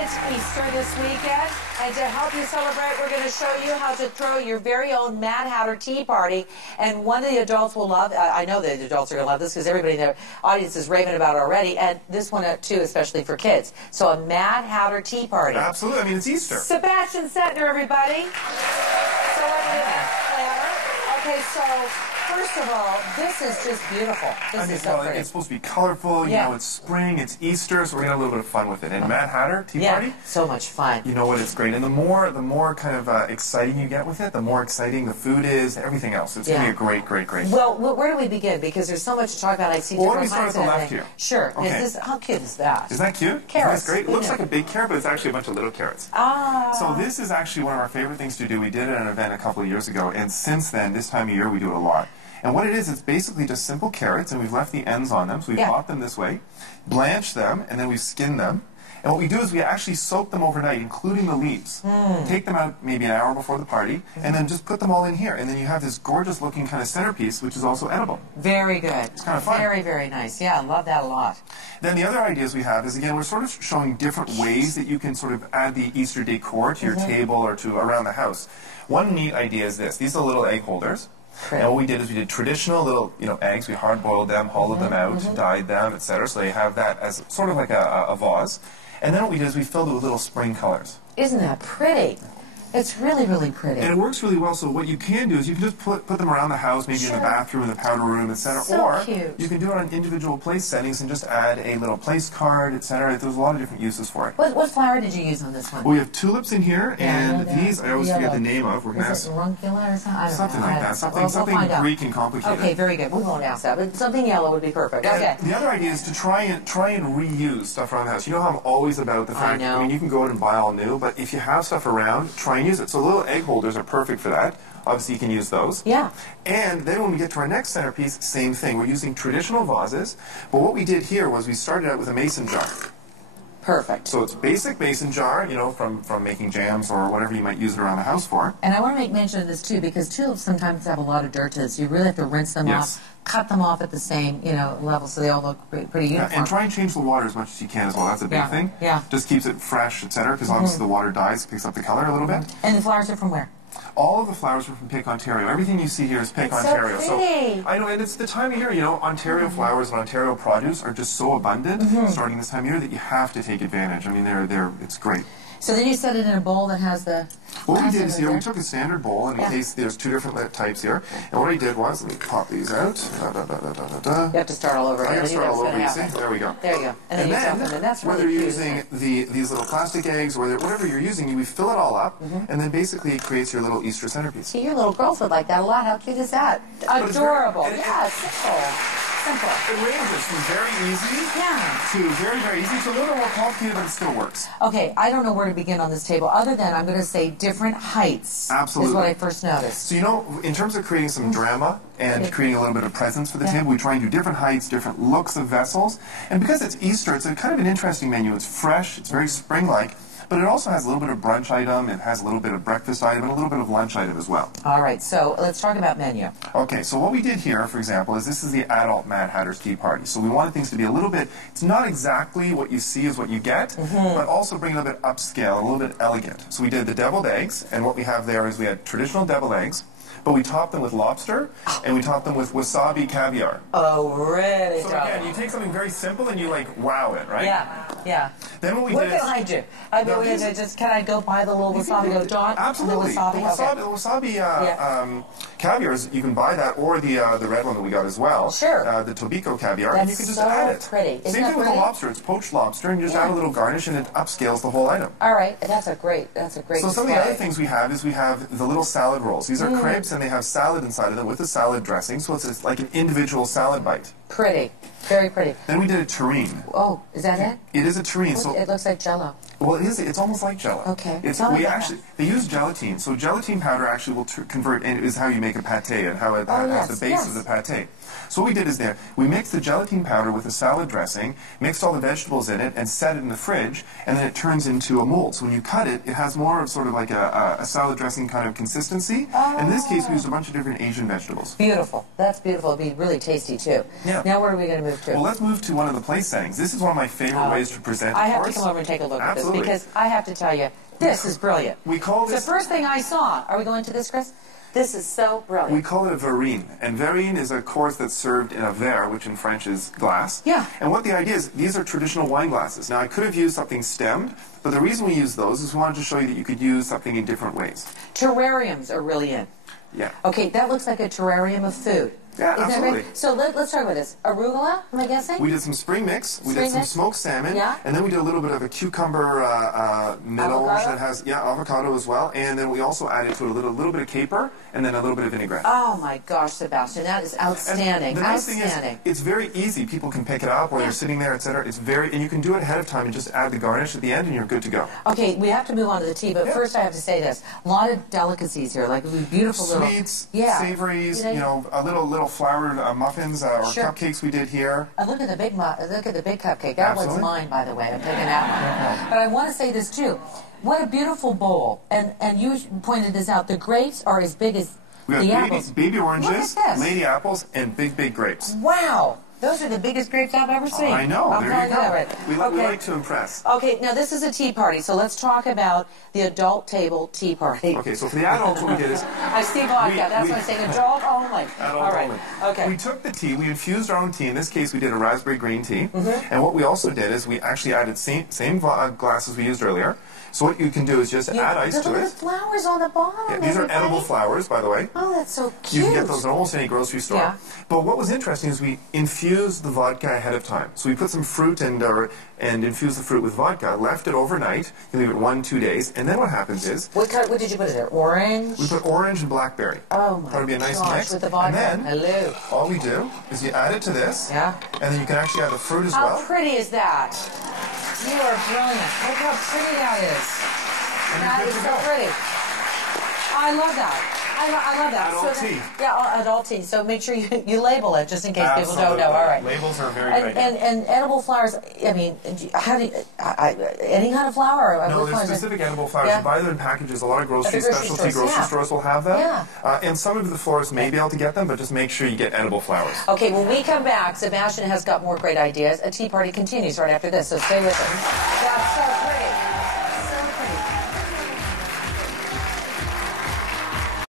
It's Easter this weekend, and to help you celebrate, we're going to show you how to throw your very own Mad Hatter tea party. And one of the adults will love, I know the adults are going to love this because everybody in the audience is raving about it already, and this one too, especially for kids. So a Mad Hatter tea party. Absolutely, I mean, it's Easter. Sebastien Centre, everybody. So what do you think? Okay, so first of all, this is just beautiful. This is so pretty. It's supposed to be colorful, you know, it's spring, it's Easter, so we're going to have a little bit of fun with it. And Mad Hatter Tea Party? So much fun. You know what, it's great. And the more kind of exciting you get with it, the more exciting the food is, everything else. It's going to be a great, great, great. Well, where do we begin? Because there's so much to talk about. I see different why don't we start at the left here? Sure. Okay. How cute is that? Isn't that cute? Carrots. Isn't that great? It looks like a big carrot, but it's actually a bunch of little carrots. Ah. So this is actually one of our favorite things to do. We did it at an event a couple of years ago, and since then, this time of year, we do it a lot. And what it is, it's basically just simple carrots, and we've left the ends on them, so we've bought them this way, blanched them, and then we've skinned them. And what we do is we actually soak them overnight, including the leaves. Take them out maybe an hour before the party, and then just put them all in here. And then you have this gorgeous-looking kind of centerpiece, which is also edible. Very good. It's kind of fun. Very, very nice. Yeah, I love that a lot. Then the other ideas we have is, again, we're sort of showing different ways that you can sort of add the Easter decor to your table or to around the house. One neat idea is this. These are little egg holders. And what we did is we did traditional little, eggs. We hard-boiled them, hollowed them out, dyed them, etc. So they have that as sort of like a vase. And then what we did is we filled it with little spring colors. Isn't that pretty? It's really, really pretty. And it works really well. So what you can do is you can just put them around the house, maybe in the bathroom, in the powder room, etc. So cute. You can do it on individual place settings and just add a little place card, etc. There's a lot of different uses for it. What flower did you use on this one? Well, we have tulips in here, and these I always forget the name of. We're Is it ranuncula or something? Something like that. Something Greek and complicated. Okay, very good. We won't ask that, but something yellow would be perfect. Okay. The other idea is to try and reuse stuff around the house. You know how I'm always about the fact. I mean, you can go out and buy all new, but if you have stuff around, try and use it. So little egg holders are perfect for that. Obviously, you can use those. Yeah. And then when we get to our next centerpiece, same thing. We're using traditional vases, but what we did here was we started out with a mason jar. Perfect. So it's basic mason jar, from making jams or whatever you might use it around the house for. And I want to make mention of this too, because tulips sometimes have a lot of dirt to it, so you really have to rinse them off, cut them off at the same, level, so they all look pretty uniform. And try and change the water as much as you can as well. That's a big thing. Yeah. Just keeps it fresh, etc. Because obviously the water dies, picks up the color a little bit. And the flowers are from where? All of the flowers are from Pick, Ontario. Everything you see here is Pick, Ontario. So pretty. I know, and it's the time of year, Ontario flowers and Ontario produce are just so abundant starting this time of year that you have to take advantage. I mean, it's great. So then you set it in a bowl that has the... What we did is here, we took a standard bowl, and in case there's two different types here, and what I did was, let me pop these out. You have to start all over again. I have to start all over, you see? There we go. There you go. And then that's really whether you're cute, using these little plastic eggs, or whatever you're using, we fill it all up, and then basically it creates your little Easter centerpiece. See, your little girls would like that a lot. How cute is that? Adorable. Simple. It ranges from very easy to very, very easy to a little more complicated, but it still works. Okay, I don't know where to begin on this table, other than I'm going to say different heights. Absolutely. Is what I first noticed. So, in terms of creating some drama and creating a little bit of presence for the table, we try and do different heights, different looks of vessels. And because it's Easter, it's a kind of an interesting menu. It's fresh, it's very spring-like. But it also has a little bit of brunch item, it has a little bit of breakfast item, and a little bit of lunch item as well. All right, so let's talk about menu. Okay, so what we did here, for example, is this is the adult Mad Hatter's Tea Party. So we wanted things to be a little bit, it's not exactly what you see is what you get, but also bring it a little bit upscale, a little bit elegant. So we did the deviled eggs, and what we have there is we had traditional deviled eggs, but we topped them with lobster, and we topped them with wasabi caviar. Oh, really? So again, you take something very simple and you wow it, right? Yeah. Then what we What did is... behind you? I mean, can I go buy the little wasabi dot? Absolutely. The wasabi caviars, you can buy that, or the red one that we got as well. Sure. The Tobiko caviar, That's and you can just add it. Pretty. Same thing with the lobster. It's poached lobster, and you just add a little garnish, and it upscales the whole item. All right, that's a great So some of the other things we have is we have the little salad rolls. These are crepes, and they have salad inside of them with a salad dressing, so it's like an individual salad bite. Pretty. Very pretty. Then we did a terrine. Oh, is that it? It is a terrine. So it looks like Jell-O. Well, it is. It's almost like Jell-O. Okay. They use gelatine. So gelatine powder actually will convert, and is how you make a pate, and how it has the base of the pate. So what we did is we mixed the gelatine powder with a salad dressing, mixed all the vegetables in it, and set it in the fridge, and then it turns into a mold. So when you cut it, it has more of sort of like a salad dressing kind of consistency. In this case, we used a bunch of different Asian vegetables. Beautiful. That's beautiful. It'd be really tasty, too. Yeah, Yeah. Now where are we going to move to? Well, let's move to one of the place settings. This is one of my favorite ways to present. I have to come over and take a look at this because I have to tell you, this is brilliant. We call this... It's the first thing I saw. Are we going to this, Chris? This is so brilliant. We call it a verrine. And verrine is a course that's served in a verre, which in French is glass. Yeah. And what the idea is, these are traditional wine glasses. Now, I could have used something stemmed, but the reason we use those is we wanted to show you that you could use something in different ways. Terrariums are really in. Yeah. Okay, that looks like a terrarium of food. Yeah, absolutely. Right? So let's talk about this. Arugula, am I guessing? We did some spring mix. We did some smoked salmon. Yeah. And then we did a little bit of a cucumber melange that has avocado as well. And then we also added to it a little bit of caper and then a little bit of vinaigrette. Oh my gosh, Sebastian, that is outstanding. And the nice thing is, it's very easy. People can pick it up while you're sitting there, etc. It's and you can do it ahead of time and just add the garnish at the end, and you're good to go. Okay, we have to move on to the tea, but first I have to say this: a lot of delicacies here, like beautiful sweets, savories, a little floured muffins or cupcakes we did here. Look at the big cupcake. That one's mine, by the way. I'm taking that one. But I want to say this too. What a beautiful bowl! And you pointed this out. The grapes are as big as the apples. Baby oranges, lady apples, and big grapes. Wow. Those are the biggest grapes I've ever seen. I know. There you go. We like to impress. Okay, now this is a tea party, so let's talk about the adult table tea party. Okay, so for the adults, what we did is... I see vodka. That's what I'm saying. Adult only. Adult only. Okay. We took the tea. We infused our own tea. In this case, we did a raspberry green tea. And what we also did is we actually added same glasses we used earlier. So what you can do is just add ice to it. Look at the flowers on the bottom. Yeah, these are edible flowers, by the way. Oh, that's so cute. You can get those at almost any grocery store. Yeah. But what was interesting is we infused the vodka ahead of time. So we put some fruit and infused the fruit with vodka, left it overnight, you leave it 1-2 days, and then what happens is... What did you put in there? Orange? We put orange and blackberry. Oh my Thought it'd be a nice mix. With the vodka. And then, all we do is you add it to this, and then you can actually add the fruit as well. How pretty is that? You are brilliant. Look how pretty that is. That is so pretty. I love that. I love that. Adult tea. Yeah, adult tea. So make sure you label it just in case people don't know. All right. Labels are very good. And edible flowers, I mean, how do you, any kind of flower? No, there's specific edible flowers. You buy them in packages. A lot of specialty grocery stores will have them. Yeah. And some of the florists may be able to get them, but just make sure you get edible flowers. Okay, when we come back, Sebastian has got more great ideas. A tea party continues right after this, so stay with us. That's so pretty.